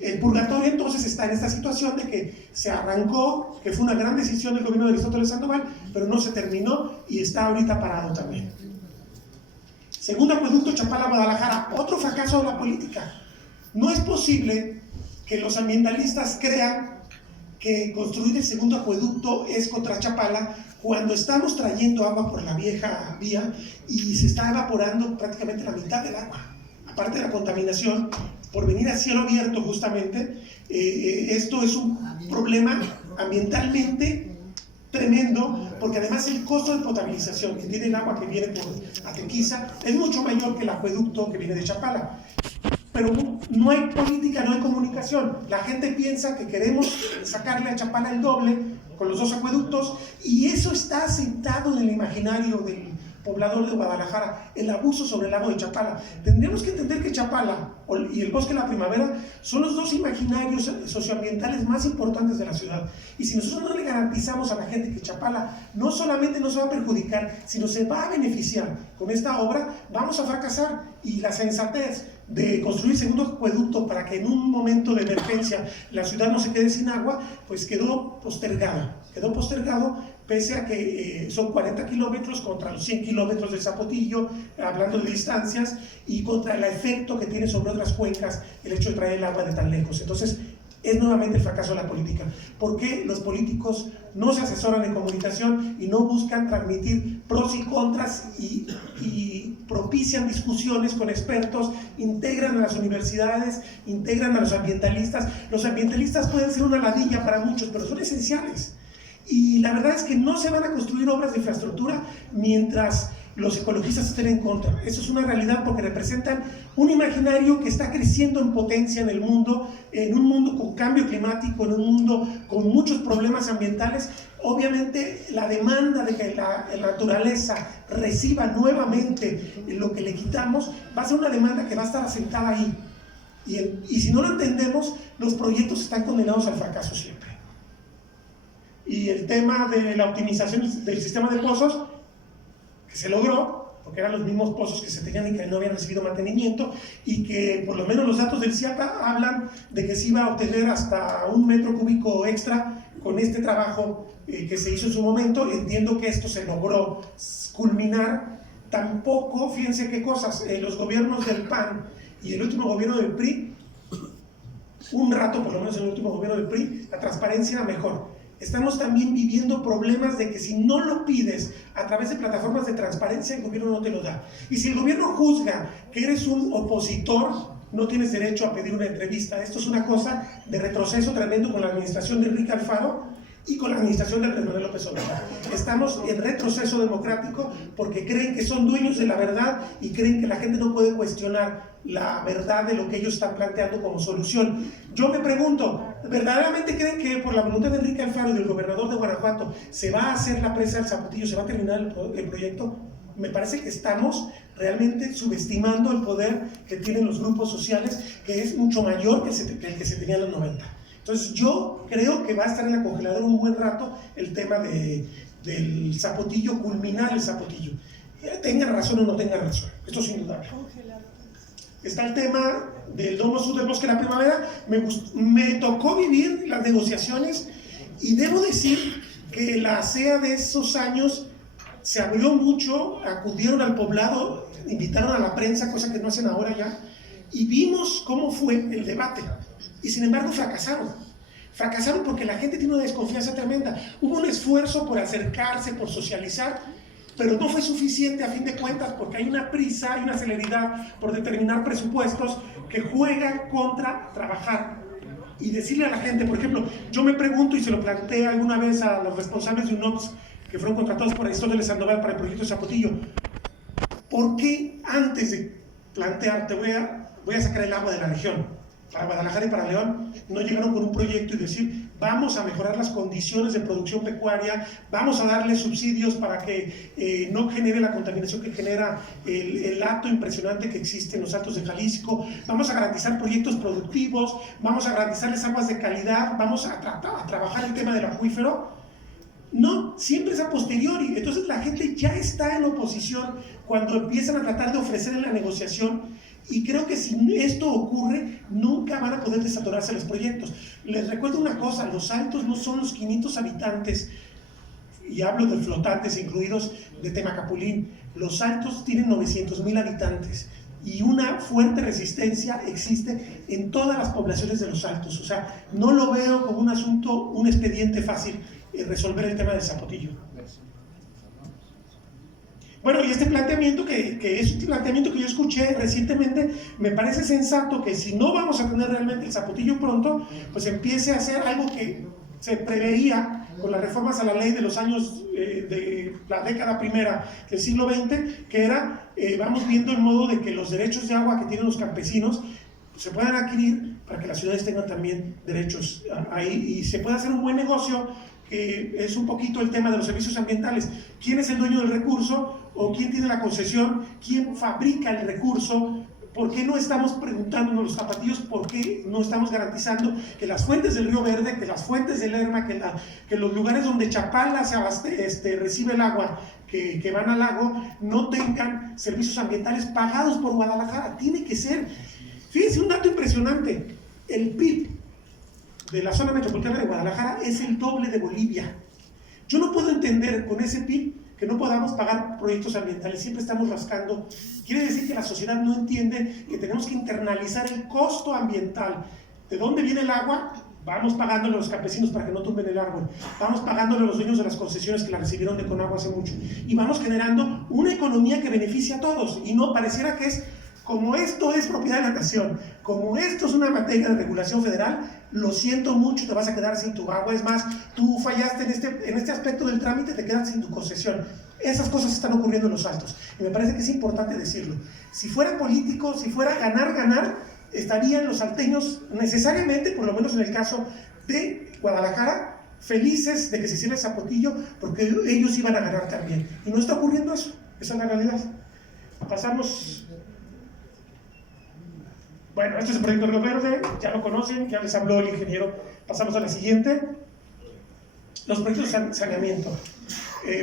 El purgatorio entonces está en esta situación de que se arrancó, que fue una gran decisión del gobierno de Aristóteles Sandoval, pero no se terminó y está ahorita parado también. Segundo acueducto, Chapala-Guadalajara, otro fracaso de la política. No es posible que los ambientalistas crean que construir el segundo acueducto es contra Chapala cuando estamos trayendo agua por la vieja vía y se está evaporando prácticamente la mitad del agua. Aparte de la contaminación, por venir a cielo abierto justamente, esto es un problema ambientalmente tremendo, porque además el costo de potabilización que tiene el agua que viene por Atequiza es mucho mayor que el acueducto que viene de Chapala. Pero no hay política, no hay comunicación. La gente piensa que queremos sacarle a Chapala el doble con los dos acueductos, y eso está sentado en el imaginario del poblador de Guadalajara, el abuso sobre el lago de Chapala. Tendríamos que entender que Chapala y el Bosque de la Primavera son los dos imaginarios socioambientales más importantes de la ciudad. Y si nosotros no le garantizamos a la gente que Chapala no solamente no se va a perjudicar, sino se va a beneficiar con esta obra, vamos a fracasar. Y la sensatez de construir segundo acueducto para que en un momento de emergencia la ciudad no se quede sin agua, pues quedó postergado, pese a que son 40 kilómetros contra los 100 kilómetros del Zapotillo, hablando de distancias, y contra el efecto que tiene sobre otras cuencas el hecho de traer el agua de tan lejos. Entonces, es nuevamente el fracaso de la política. ¿Por qué los políticos no se asesoran en comunicación y no buscan transmitir pros y contras y propician discusiones con expertos, integran a las universidades, integran a los ambientalistas? Los ambientalistas pueden ser una ladilla para muchos, pero son esenciales. Y la verdad es que no se van a construir obras de infraestructura mientras los ecologistas estén en contra. Eso es una realidad, porque representan un imaginario que está creciendo en potencia en el mundo, en un mundo con cambio climático, en un mundo con muchos problemas ambientales. Obviamente la demanda de que la naturaleza reciba nuevamente lo que le quitamos va a ser una demanda que va a estar asentada ahí. Y si no lo entendemos, los proyectos están condenados al fracaso siempre. Y el tema de la optimización del sistema de pozos, que se logró, porque eran los mismos pozos que se tenían y que no habían recibido mantenimiento, y que por lo menos los datos del CIAPA hablan de que se iba a obtener hasta 1 metro cúbico extra con este trabajo que se hizo en su momento. Entiendo que esto se logró culminar. Tampoco, fíjense qué cosas, los gobiernos del PAN y el último gobierno del PRI, un rato por lo menos en el último gobierno del PRI, la transparencia era mejor. Estamos también viviendo problemas de que si no lo pides a través de plataformas de transparencia, el gobierno no te lo da. Y si el gobierno juzga que eres un opositor, no tienes derecho a pedir una entrevista. Esto es una cosa de retroceso tremendo con la administración de Enrique Alfaro y con la administración de Andrés Manuel López Obrador. Estamos en retroceso democrático porque creen que son dueños de la verdad y creen que la gente no puede cuestionar la verdad de lo que ellos están planteando como solución. Yo me pregunto, ¿verdaderamente creen que por la voluntad de Enrique Alfaro y del gobernador de Guanajuato se va a hacer la presa del Zapotillo, se va a terminar el proyecto? Me parece que estamos realmente subestimando el poder que tienen los grupos sociales, que es mucho mayor que el que se tenía en los 90. Entonces yo creo que va a estar en la congeladora un buen rato el tema del Zapotillo, culminar el Zapotillo. Tengan razón o no tengan razón, esto es indudable. Está el tema del domo sur del Bosque de la Primavera. Me tocó vivir las negociaciones y debo decir que la CEA de esos años se abrió mucho, acudieron al poblado, invitaron a la prensa, cosa que no hacen ahora ya, y vimos cómo fue el debate. Y sin embargo fracasaron. Fracasaron porque la gente tiene una desconfianza tremenda. Hubo un esfuerzo por acercarse, por socializar, pero no fue suficiente a fin de cuentas, porque hay una prisa, hay una celeridad por determinar presupuestos que juegan contra trabajar y decirle a la gente. Por ejemplo, yo me pregunto, y se lo planteé alguna vez a los responsables de UNOPS que fueron contratados por Aristóteles Sandoval para el proyecto de Zapotillo, ¿por qué antes de plantearte voy a sacar el agua de la región para Guadalajara y para León, no llegaron con un proyecto y decir, vamos a mejorar las condiciones de producción pecuaria, vamos a darle subsidios para que no genere la contaminación que genera el hato impresionante que existe en los altos de Jalisco, vamos a garantizar proyectos productivos, vamos a garantizarles aguas de calidad, vamos a trabajar el tema del acuífero? No, siempre es a posteriori. Entonces la gente ya está en oposición cuando empiezan a tratar de ofrecer en la negociación Y creo que si esto ocurre, nunca van a poder desatorarse los proyectos. Les recuerdo una cosa, Los Altos no son los 500 habitantes, y hablo de flotantes incluidos de Temacapulín. Los Altos tienen 900,000 habitantes y una fuerte resistencia existe en todas las poblaciones de Los Altos. O sea, no lo veo como un asunto, un expediente fácil resolver el tema del Zapotillo. Bueno, y este planteamiento que es un planteamiento que yo escuché recientemente, me parece sensato que si no vamos a tener realmente el Zapotillo pronto, pues empiece a hacer algo que se preveía con las reformas a la ley de los años de la década primera del siglo XX, que era, vamos viendo el modo de que los derechos de agua que tienen los campesinos se puedan adquirir para que las ciudades tengan también derechos ahí y se pueda hacer un buen negocio, que es un poquito el tema de los servicios ambientales. ¿Quién es el dueño del recurso? ¿O quién tiene la concesión? ¿Quién fabrica el recurso? ¿Por qué no estamos preguntándonos los zapatillos? ¿Por qué no estamos garantizando que las fuentes del Río Verde, que las fuentes del Lerma, que los lugares donde Chapala recibe el agua que van al lago, no tengan servicios ambientales pagados por Guadalajara? Tiene que ser. Fíjense, un dato impresionante. El PIB de la zona metropolitana de Guadalajara es el doble de Bolivia. Yo no puedo entender con ese PIB que no podamos pagar proyectos ambientales, siempre estamos rascando. Quiere decir que la sociedad no entiende que tenemos que internalizar el costo ambiental. ¿De dónde viene el agua? Vamos pagándole a los campesinos para que no tumben el árbol, vamos pagándole a los dueños de las concesiones que la recibieron de Conagua hace mucho, y vamos generando una economía que beneficia a todos, y no pareciera que es, como esto es propiedad de la nación, como esto es una materia de regulación federal, lo siento mucho, te vas a quedar sin tu agua. Es más, tú fallaste en este aspecto del trámite, te quedas sin tu concesión. Esas cosas están ocurriendo en Los Altos, y me parece que es importante decirlo. Si fuera político, si fuera ganar, estarían los salteños necesariamente, por lo menos en el caso de Guadalajara, felices de que se hiciera el Zapotillo, porque ellos iban a ganar también. Y no está ocurriendo eso, esa es la realidad. Pasamos. Bueno, este es el proyecto Río Verde, ya lo conocen, ya les habló el ingeniero. Pasamos a la siguiente. Los proyectos de saneamiento.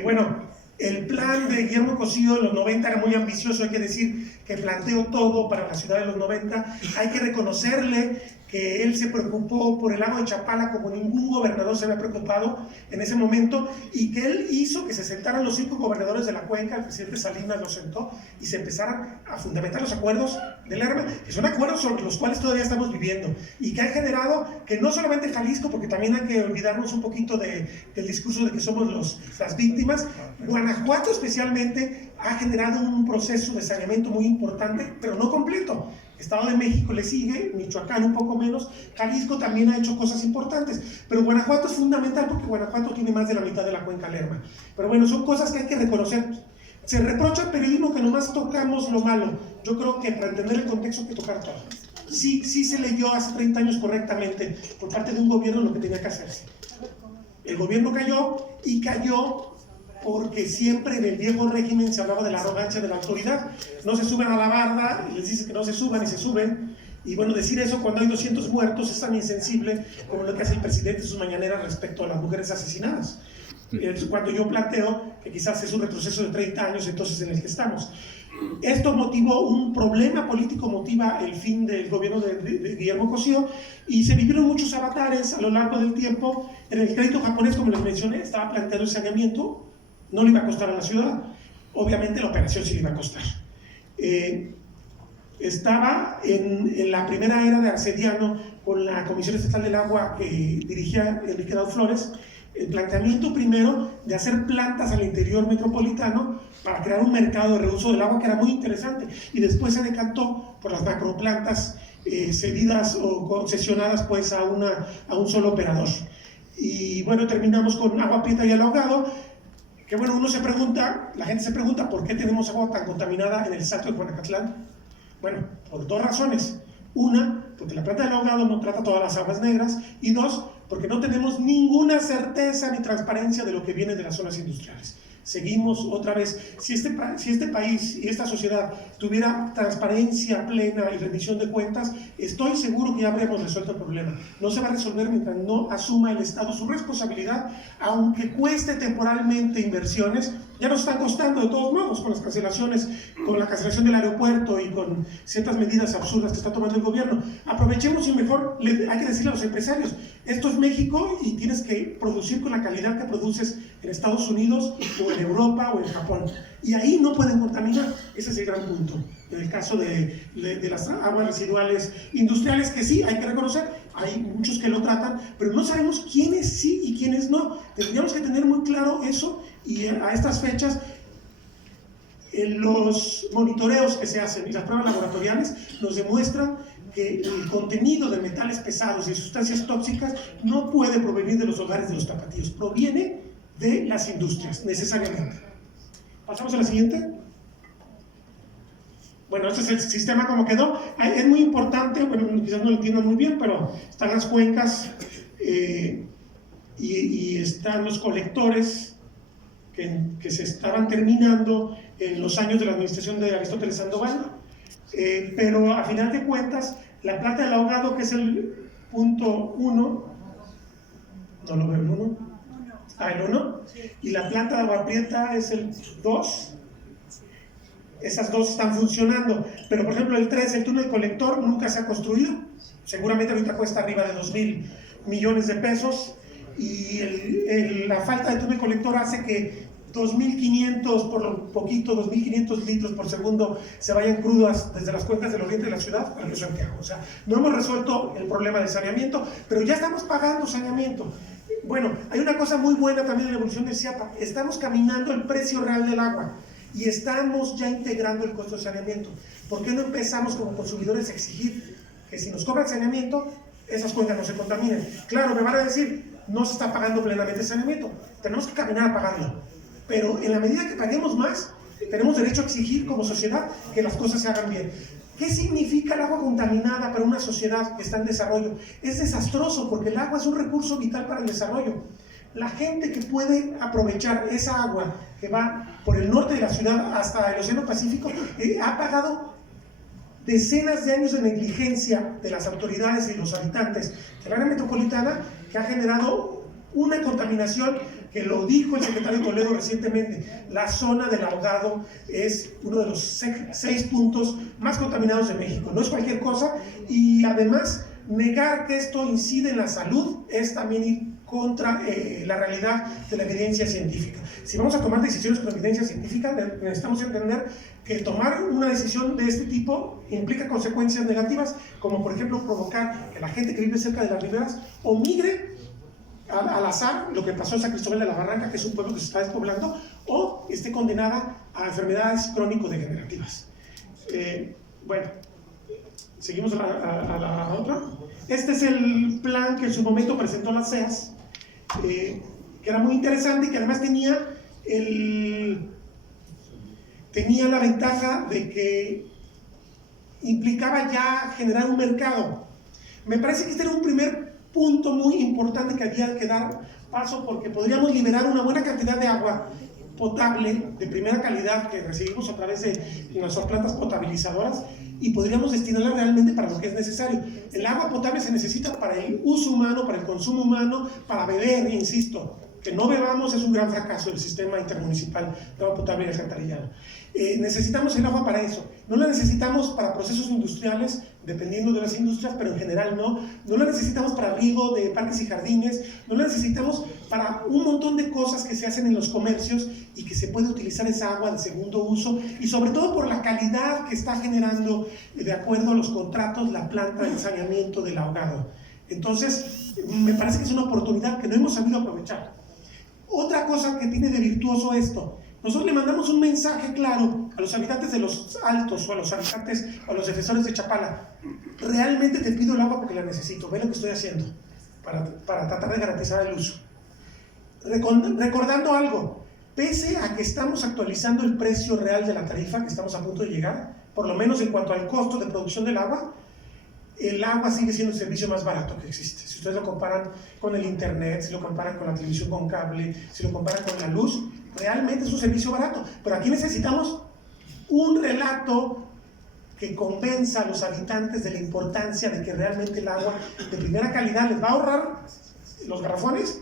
Bueno, el plan de Guillermo Cosío en los 90 era muy ambicioso, hay que decir que planteó todo para la ciudad de los 90. Hay que reconocerle que él se preocupó por el lago de Chapala como ningún gobernador se había preocupado en ese momento, y que él hizo que se sentaran los 5 gobernadores de la cuenca, el presidente Salinas los sentó, y se empezaran a fundamentar los acuerdos del Lerma, que son acuerdos sobre los cuales todavía estamos viviendo, y que han generado que no solamente Jalisco, porque también hay que olvidarnos un poquito del discurso de que somos las víctimas, Guanajuato especialmente ha generado un proceso de saneamiento muy importante, pero no completo. Estado de México le sigue, Michoacán un poco menos, Jalisco también ha hecho cosas importantes, pero Guanajuato es fundamental porque Guanajuato tiene más de la mitad de la cuenca Lerma. Pero bueno, son cosas que hay que reconocer. Se reprocha al periodismo que nomás tocamos lo malo. Yo creo que para entender el contexto hay que tocar todo. Sí se leyó hace 30 años correctamente por parte de un gobierno lo que tenía que hacerse. El gobierno cayó, y cayó porque siempre en el viejo régimen se hablaba de la arrogancia de la autoridad. No se suben a la barda, y les dice que no se suban y se suben. Y bueno, decir eso cuando hay 200 muertos es tan insensible como lo que hace el presidente en sus mañaneras respecto a las mujeres asesinadas. Cuando yo planteo que quizás es un retroceso de 30 años entonces en el que estamos. Esto motivó un problema político, motiva el fin del gobierno de Guillermo Cosío, y se vivieron muchos avatares a lo largo del tiempo. En el crédito japonés, como les mencioné, estaba planteado el saneamiento. No le iba a costar a la ciudad, obviamente la operación sí le iba a costar. Estaba en la primera era de Arcediano con la Comisión Estatal del Agua que dirigía Enrique Daud Flores, el planteamiento primero de hacer plantas al interior metropolitano para crear un mercado de reuso del agua que era muy interesante, y después se decantó por las macroplantas cedidas o concesionadas pues a un solo operador. Y bueno, terminamos con Agua Prieta y el ahogado. Que bueno, la gente se pregunta ¿por qué tenemos agua tan contaminada en el Salto de Juanacatlán? Bueno, por 2 razones. Una, porque la planta del ahogado no trata todas las aguas negras, y 2, porque no tenemos ninguna certeza ni transparencia de lo que viene de las zonas industriales. Seguimos otra vez, si este país y esta sociedad tuviera transparencia plena y rendición de cuentas, estoy seguro que ya habremos resuelto el problema. No se va a resolver mientras no asuma el Estado su responsabilidad, aunque cueste temporalmente inversiones, ya nos están costando de todos modos con las cancelaciones, con la cancelación del aeropuerto y con ciertas medidas absurdas que está tomando el gobierno. Aprovechemos y mejor hay que decirle a los empresarios, esto es México y tienes que producir con la calidad que produces en Estados Unidos o en Europa o en Japón. Y ahí no pueden contaminar, ese es el gran punto. En el caso de las aguas residuales industriales, que sí, hay que reconocer, hay muchos que lo tratan, pero no sabemos quiénes sí y quiénes no. Tendríamos que tener muy claro eso, y a estas fechas los monitoreos que se hacen y las pruebas laboratoriales nos demuestran que el contenido de metales pesados y sustancias tóxicas no puede provenir de los hogares de los tapatíos, proviene de las industrias, necesariamente. Pasamos a la siguiente. Bueno, este es el sistema como quedó. Es muy importante, bueno, quizás no lo entiendan muy bien, pero están las cuencas y están los colectores que se estaban terminando en los años de la administración de Aristóteles Sandoval, pero a final de cuentas, la planta del ahogado, que es el punto 1, no lo veo el 1, el 1, y la planta de Agua Prieta es el 2. Esas dos están funcionando, pero por ejemplo el 3, el túnel colector, nunca se ha construido. Seguramente ahorita cuesta arriba de 2,000 millones de pesos, y la falta de túnel colector hace que 2.500, por lo poquito, 2.500 litros por segundo se vayan crudas desde las cuencas del oriente de la ciudad al río Santiago. O sea, no hemos resuelto el problema de saneamiento, pero ya estamos pagando saneamiento. Bueno, hay una cosa muy buena también en la evolución del CIAPA. Estamos caminando el precio real del agua y estamos ya integrando el costo de saneamiento. ¿Por qué no empezamos como consumidores a exigir que si nos cobran saneamiento, esas cuencas no se contaminen? Claro, me van a decir, no se está pagando plenamente el saneamiento, tenemos que caminar a pagarlo, pero en la medida que paguemos más, tenemos derecho a exigir como sociedad que las cosas se hagan bien. ¿Qué significa el agua contaminada para una sociedad que está en desarrollo? Es desastroso, porque el agua es un recurso vital para el desarrollo. La gente que puede aprovechar esa agua que va por el norte de la ciudad hasta el Océano Pacífico ha pagado decenas de años de negligencia de las autoridades y los habitantes del área metropolitana, que ha generado una contaminación que lo dijo el secretario Toledo recientemente. La zona del ahogado es uno de los 6 puntos más contaminados de México. No es cualquier cosa, y además negar que esto incide en la salud es también ir contra la realidad de la evidencia científica. Si vamos a tomar decisiones con evidencia científica, necesitamos entender que tomar una decisión de este tipo implica consecuencias negativas, como por ejemplo provocar que la gente que vive cerca de las riberas o migre al azar, lo que pasó en San Cristóbal de la Barranca, que es un pueblo que se está despoblando, o esté condenada a enfermedades crónico-degenerativas. Bueno, seguimos a la otra. Este es el plan que en su momento presentó la CEAS, que era muy interesante y que además tenía la ventaja de que implicaba ya generar un mercado. Me parece que este era un primer punto muy importante que había que dar paso, porque podríamos liberar una buena cantidad de agua potable de primera calidad que recibimos a través de nuestras plantas potabilizadoras, y podríamos destinarla realmente para lo que es necesario. El agua potable se necesita para el uso humano, para el consumo humano, para beber, insisto. Que no bebamos es un gran fracaso del sistema intermunicipal de agua potable y alcantarillado. Necesitamos el agua para eso. No la necesitamos para procesos industriales, dependiendo de las industrias, pero en general no. No la necesitamos para riego de parques y jardines. No la necesitamos para un montón de cosas que se hacen en los comercios y que se puede utilizar esa agua de segundo uso, y sobre todo por la calidad que está generando, de acuerdo a los contratos, la planta de saneamiento del ahogado. Entonces, me parece que es una oportunidad que no hemos sabido aprovechar. Otra cosa que tiene de virtuoso esto: nosotros le mandamos un mensaje claro a los habitantes de los Altos, o a los habitantes, o a los defensores de Chapala: realmente te pido el agua porque la necesito, ve lo que estoy haciendo para tratar de garantizar el uso. Recordando algo, pese a que estamos actualizando el precio real de la tarifa, que estamos a punto de llegar, por lo menos en cuanto al costo de producción del agua, el agua sigue siendo el servicio más barato que existe. Si ustedes lo comparan con el internet, si lo comparan con la televisión con cable, si lo comparan con la luz, realmente es un servicio barato. Pero aquí necesitamos un relato que convenza a los habitantes de la importancia de que realmente el agua de primera calidad les va a ahorrar los garrafones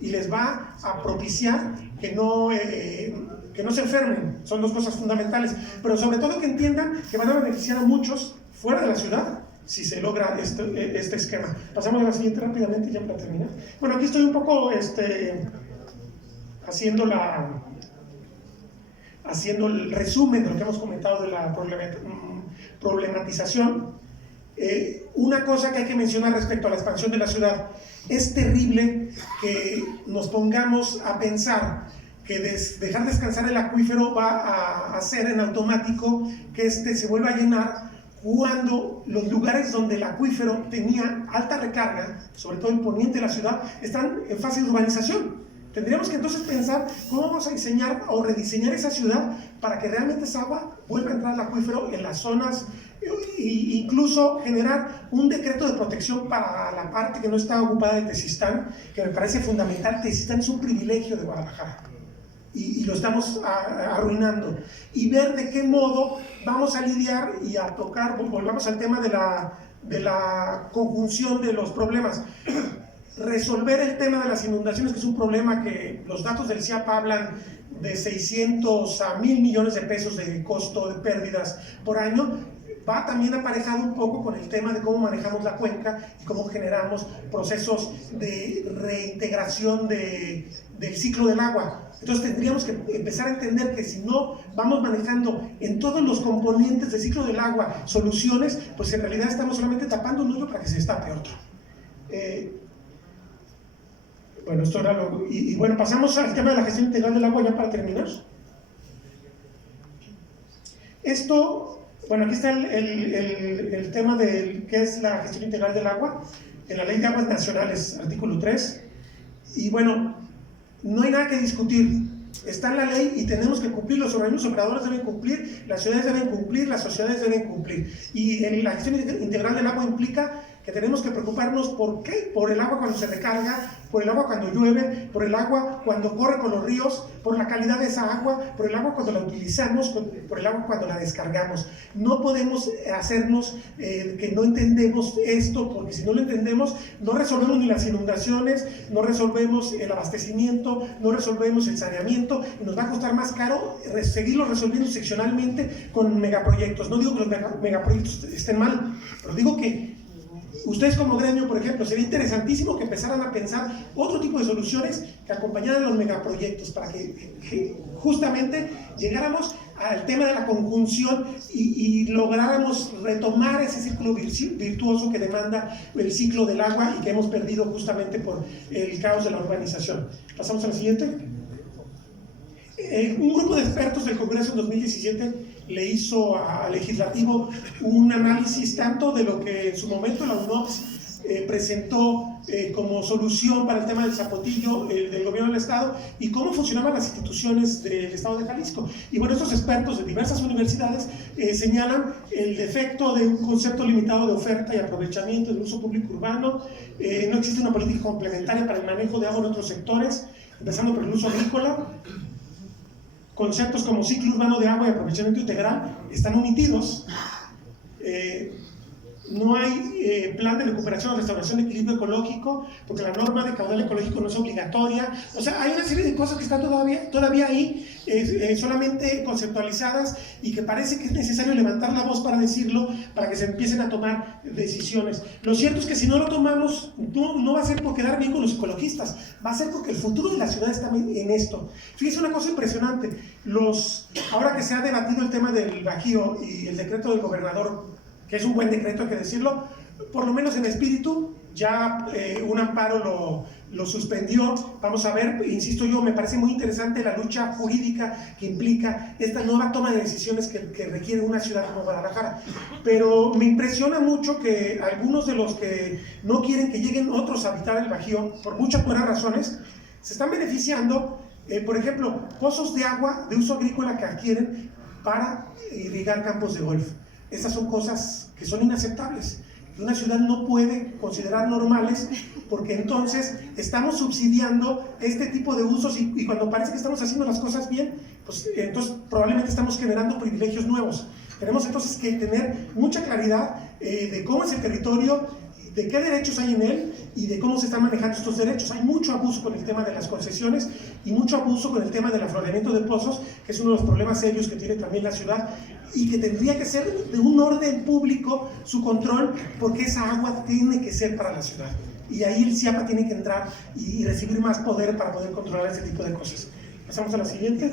y les va a propiciar que no se enfermen. Son dos cosas fundamentales, pero sobre todo que entiendan que van a beneficiar a muchos fuera de la ciudad si se logra este esquema. Pasamos a la siguiente rápidamente ya para terminar. Bueno, aquí estoy un poco haciendo el resumen de lo que hemos comentado de la problematización. Una cosa que hay que mencionar respecto a la expansión de la ciudad: es terrible que nos pongamos a pensar que dejar descansar el acuífero va a hacer en automático que se vuelva a llenar, cuando los lugares donde el acuífero tenía alta recarga, sobre todo el poniente de la ciudad, están en fase de urbanización. Tendríamos que entonces pensar cómo vamos a diseñar o rediseñar esa ciudad para que realmente esa agua vuelva a entrar al acuífero en las zonas, e incluso generar un decreto de protección para la parte que no está ocupada de Tezistán, que me parece fundamental. Tezistán es un privilegio de Guadalajara y lo estamos arruinando, y ver de qué modo vamos a lidiar y a tocar. Volvamos al tema de la conjunción de los problemas. Resolver el tema de las inundaciones, que es un problema que los datos del CIAP hablan de 600 a 1,000 millones de pesos de costo de pérdidas por año. Va también aparejado un poco con el tema de cómo manejamos la cuenca y cómo generamos procesos de reintegración del ciclo del agua. Entonces tendríamos que empezar a entender que si no vamos manejando en todos los componentes del ciclo del agua soluciones, pues en realidad estamos solamente tapando un hoyo para que se destape otro. Bueno, esto era lo... Y bueno, pasamos al tema de la gestión integral del agua ya para terminar. Esto, bueno, aquí está el tema de qué es la gestión integral del agua en la Ley de Aguas Nacionales, artículo 3. Y bueno, no hay nada que discutir. Está en la ley y tenemos que cumplir. Los organismos operadores deben cumplir, las ciudades deben cumplir, las sociedades deben cumplir. Y la gestión integral del agua implica que tenemos que preocuparnos ¿por qué? Por el agua cuando se recarga, por el agua cuando llueve, por el agua cuando corre con los ríos, por la calidad de esa agua, por el agua cuando la utilizamos, por el agua cuando la descargamos. No podemos hacernos que no entendemos esto, porque si no lo entendemos, no resolvemos ni las inundaciones, no resolvemos el abastecimiento, no resolvemos el saneamiento, y nos va a costar más caro seguirlo resolviendo seccionalmente con megaproyectos. No digo que los megaproyectos estén mal, pero digo que ustedes como gremio, por ejemplo, sería interesantísimo que empezaran a pensar otro tipo de soluciones que acompañaran los megaproyectos para que justamente llegáramos al tema de la conjunción y lográramos retomar ese círculo virtuoso que demanda el ciclo del agua y que hemos perdido justamente por el caos de la urbanización. Pasamos a la siguiente. Un grupo de expertos del Congreso en 2017 le hizo al legislativo un análisis tanto de lo que en su momento la UNOPS presentó como solución para el tema del zapotillo del gobierno del estado y cómo funcionaban las instituciones del estado de Jalisco. Y bueno, estos expertos de diversas universidades señalan el defecto de un concepto limitado de oferta y aprovechamiento del uso público urbano. No existe una política complementaria para el manejo de agua en otros sectores, empezando por el uso agrícola. Conceptos como ciclo urbano de agua y aprovechamiento integral están omitidos. No hay plan de recuperación o restauración de equilibrio ecológico, porque la norma de caudal ecológico no es obligatoria. O sea, hay una serie de cosas que están todavía ahí, solamente conceptualizadas, y que parece que es necesario levantar la voz para decirlo, para que se empiecen a tomar decisiones. Lo cierto es que si no lo tomamos, no va a ser por quedar bien con los ecologistas, va a ser porque el futuro de la ciudad está en esto. Fíjense una cosa impresionante, ahora que se ha debatido el tema del Bajío y el decreto del gobernador, que es un buen decreto, hay que decirlo, por lo menos en espíritu, ya un amparo lo suspendió. Vamos a ver, insisto yo, me parece muy interesante la lucha jurídica que implica esta nueva toma de decisiones que requiere una ciudad como Guadalajara. Pero me impresiona mucho que algunos de los que no quieren que lleguen otros a habitar el Bajío, por muchas buenas razones, se están beneficiando, por ejemplo, pozos de agua de uso agrícola que adquieren para irrigar campos de golf. Estas son cosas que son inaceptables, que una ciudad no puede considerar normales, porque entonces estamos subsidiando este tipo de usos y cuando parece que estamos haciendo las cosas bien, pues entonces probablemente estamos generando privilegios nuevos. Tenemos entonces que tener mucha claridad de cómo es el territorio, de qué derechos hay en él y de cómo se están manejando estos derechos. Hay mucho abuso con el tema de las concesiones y mucho abuso con el tema del afloramiento de pozos, que es uno de los problemas serios que tiene también la ciudad y que tendría que ser de un orden público su control, porque esa agua tiene que ser para la ciudad. Y ahí el CIAPA tiene que entrar y recibir más poder para poder controlar ese tipo de cosas. Pasamos a la siguiente.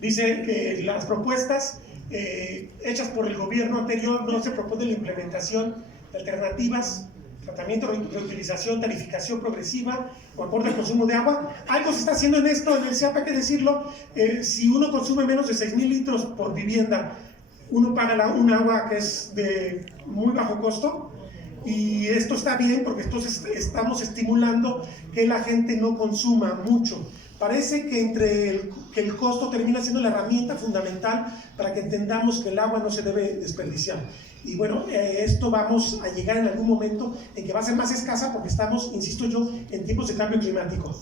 Dice que las propuestas hechas por el gobierno anterior no se propone la implementación de alternativas, tratamiento, reutilización, tarificación progresiva o acorde al consumo de agua. Algo se está haciendo en esto, en el CIAPA hay que decirlo. Si uno consume menos de 6,000 litros por vivienda, uno paga un agua que es de muy bajo costo. Y esto está bien porque entonces estamos estimulando que la gente no consuma mucho. Parece que el costo termina siendo la herramienta fundamental para que entendamos que el agua no se debe desperdiciar. Y bueno, esto vamos a llegar en algún momento en que va a ser más escasa porque estamos, insisto yo, en tiempos de cambio climático.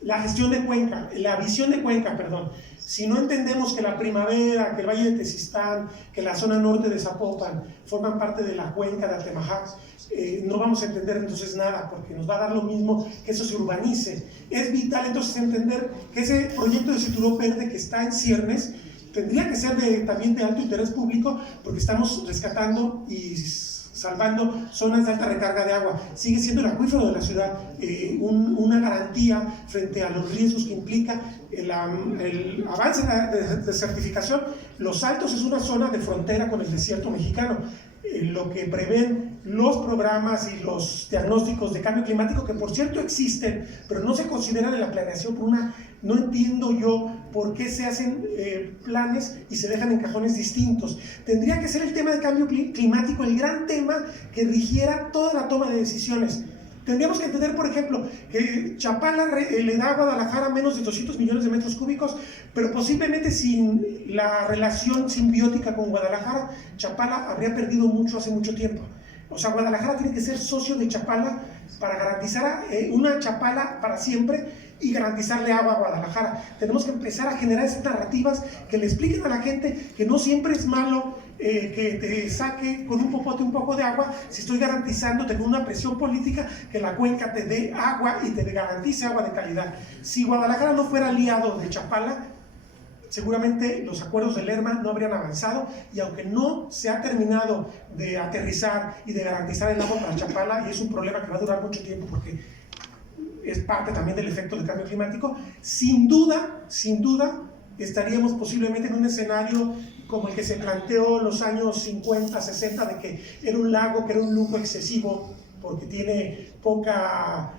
La gestión de Cuenca, la visión de Cuenca, perdón. Si no entendemos que la Primavera, que el Valle de Tezistán, que la zona norte de Zapopan forman parte de la cuenca de Atemajac, no vamos a entender entonces nada, porque nos va a dar lo mismo que eso se urbanice. Es vital entonces entender que ese proyecto de cinturón verde que está en ciernes tendría que ser también de alto interés público, porque estamos rescatando y salvando zonas de alta recarga de agua. Sigue siendo el acuífero de la ciudad una garantía frente a los riesgos que implica el avance de certificación. Los Altos es una zona de frontera con el desierto mexicano. Lo que prevén los programas y los diagnósticos de cambio climático, que por cierto existen, pero no se consideran en la planeación no entiendo yo por qué se hacen planes y se dejan en cajones distintos. Tendría que ser el tema de cambio climático el gran tema que rigiera toda la toma de decisiones. Tendríamos que entender, por ejemplo, que Chapala le da a Guadalajara menos de 200 millones de metros cúbicos, pero posiblemente sin la relación simbiótica con Guadalajara, Chapala habría perdido mucho hace mucho tiempo. O sea, Guadalajara tiene que ser socio de Chapala para garantizar una Chapala para siempre y garantizarle agua a Guadalajara. Tenemos que empezar a generar esas narrativas que le expliquen a la gente que no siempre es malo que te saque con un popote un poco de agua, si estoy garantizando, tengo una presión política que la cuenca te dé agua y te garantice agua de calidad. Si Guadalajara no fuera aliado de Chapala, seguramente los acuerdos de Lerma no habrían avanzado, y aunque no se ha terminado de aterrizar y de garantizar el agua para Chapala, y es un problema que va a durar mucho tiempo porque es parte también del efecto del cambio climático, sin duda, estaríamos posiblemente en un escenario como el que se planteó en los años 50, 60, de que era un lago que era un lujo excesivo porque tiene poca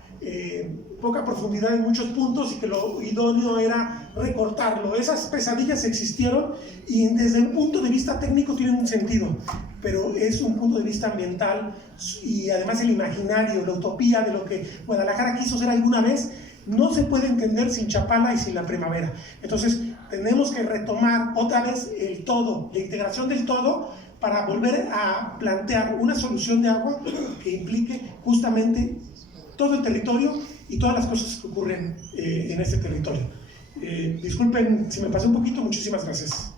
profundidad en muchos puntos y que lo idóneo era recortarlo. Esas pesadillas existieron y desde un punto de vista técnico tienen un sentido, pero es un punto de vista ambiental y además el imaginario, la utopía de lo que Guadalajara quiso ser alguna vez, no se puede entender sin Chapala y sin la Primavera. Entonces tenemos que retomar otra vez el todo, la integración del todo, para volver a plantear una solución de agua que implique justamente todo el territorio y todas las cosas que ocurren en este territorio. Disculpen si me pasé un poquito, muchísimas gracias.